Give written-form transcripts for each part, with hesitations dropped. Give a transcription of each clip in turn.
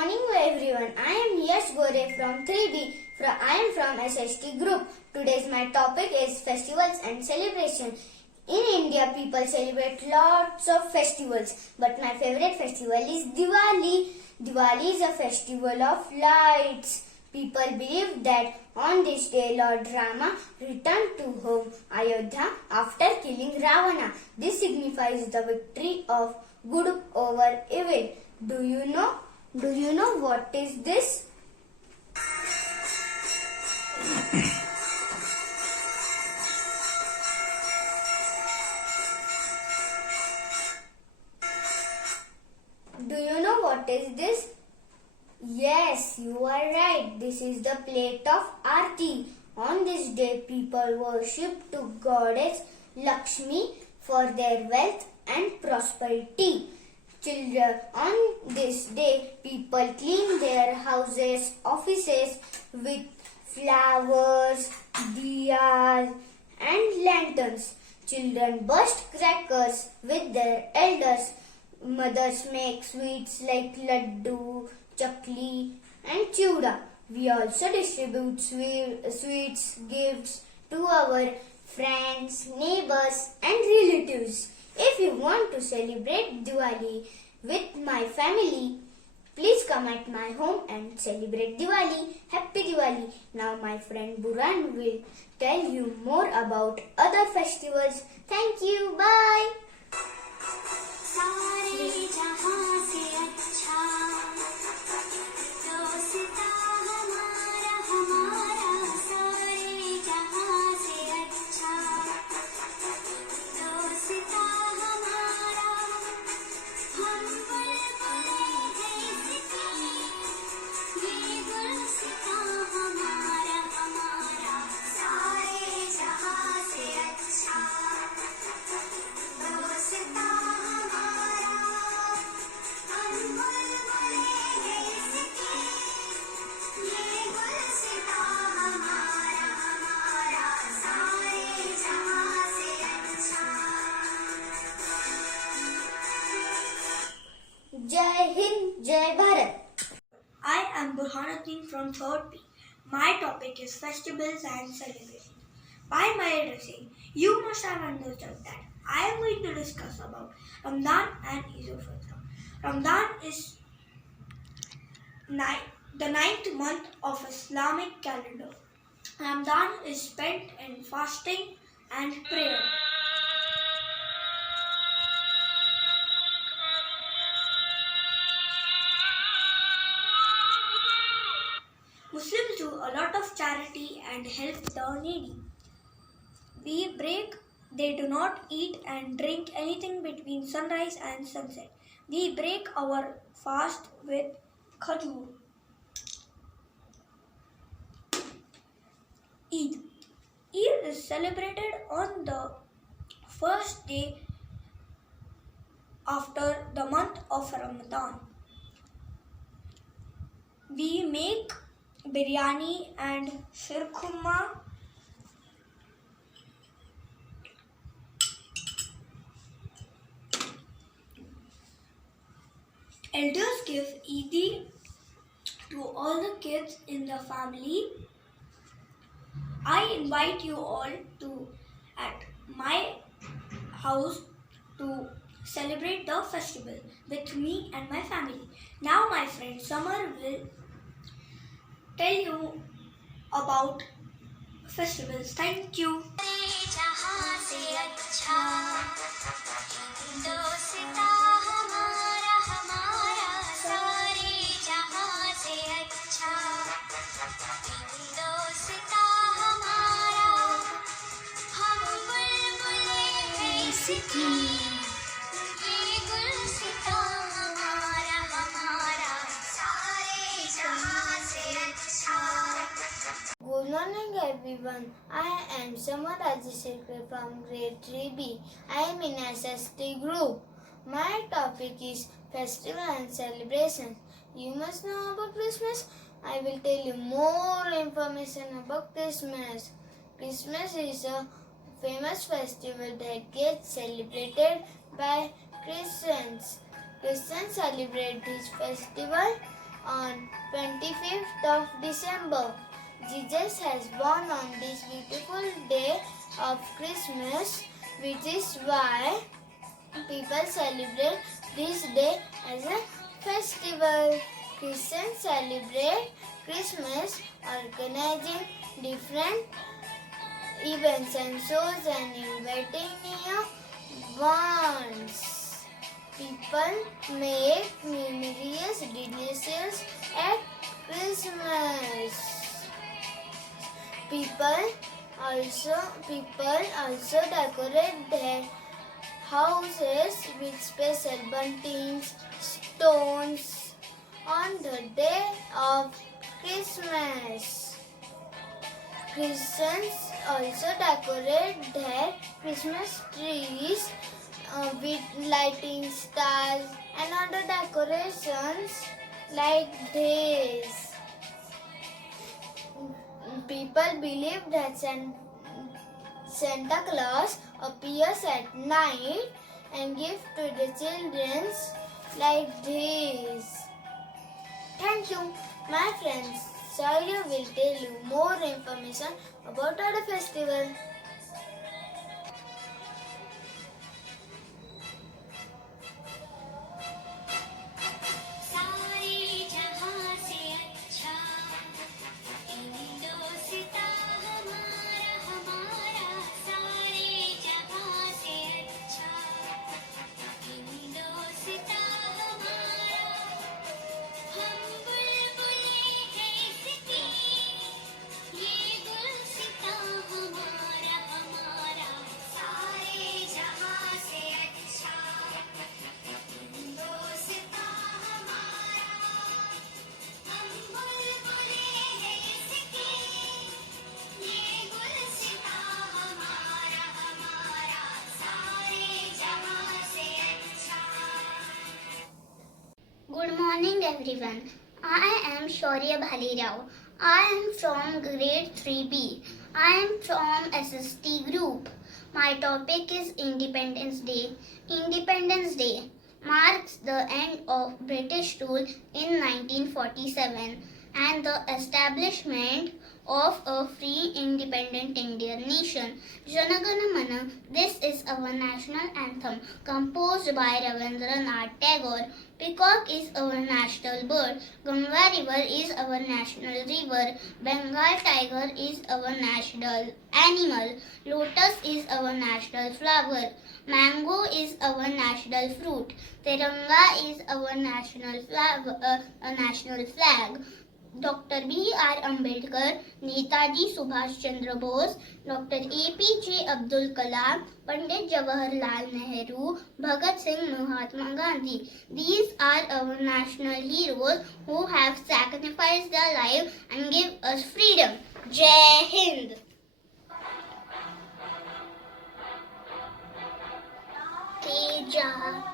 morning everyone. I am Yash Gore from 3B. I am from SST group. Today's my topic is festivals and celebration. In India, people celebrate lots of festivals, but my favorite festival is Diwali. Diwali is a festival of lights. People believe that on this day Lord Rama returned to home Ayodhya after killing Ravana. This signifies the victory of good over evil. Do you know what is this? Do you know what is this? Yes, you are right. This is the plate of Aarti. On this day, people worship to goddess Lakshmi for their wealth and prosperity. Children, on this day, people clean their houses, offices with flowers, diyas and lanterns. Children burst crackers with their elders. Mothers make sweets like laddu, chakli and chuda. We also distribute sweets, gifts to our friends, neighbors and relatives. If you want to celebrate Diwali with my family, please come at my home and celebrate Diwali. Happy Diwali! Now my friend Buran will tell you more about other festivals. Thank you. Bye. Jai Hind, Jai Bharat. I am Burhanuddin from 3rd P. My topic is festivals and celebrations. By my addressing, you must have understood that I am going to discuss about Ramadan and Eid al-Fitr. Ramadan is the 9th month of Islamic calendar. Ramadan is spent in fasting and prayer. Muslims do a lot of charity and help the needy. They do not eat and drink anything between sunrise and sunset. We break our fast with khajur. Eid. Eid is celebrated on the first day after the month of Ramadan. We make biryani and shirkhurma. Elders give Eid to all the kids in the family. I invite you all to at my house to celebrate the festival with me and my family. Now my friend Samar will tell you about festivals. Thank you. Good morning everyone. I am Samar Rajasekhar from grade 3B. I am in SST group. My topic is festival and celebrations. You must know about Christmas. I will tell you more information about Christmas. Christmas is a famous festival that gets celebrated by Christians. Christians celebrate this festival on 25th of December. Jesus has born on this beautiful day of Christmas, which is why people celebrate this day as a festival. Christians celebrate Christmas organizing different events and shows and inviting new ones. People make memories delicious at Christmas. People also decorate their houses with special buntings, stones on the day of Christmas. Christians also decorate their Christmas trees with lighting stars and other decorations like this. People believe that Santa Claus appears at night and gives to the children like this. Thank you, my friends. Saurya will tell you more information about our festival. Good morning everyone. I am Shaurya Bhalirao. I am from grade 3B. I am from SST group. My topic is Independence Day. Independence Day marks the end of British rule in 1947 and the establishment of a free independent Indian nation. Jana Gana Mana, this is our national anthem composed by Ravindranath Tagore. Peacock is our national bird. Ganga river is our national river. Bengal tiger is our national animal. Lotus is our national flower. Mango is our national fruit. Tiranga is our national flag. Dr. B.R. Ambedkar, Netaji Subhash Chandra Bose, Dr. A.P.J. Abdul Kalam, Pandit Jawaharlal Nehru, Bhagat Singh, Mahatma Gandhi. These are our national heroes who have sacrificed their life and give us freedom. Jai Hind! Teja.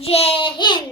Jai Hind!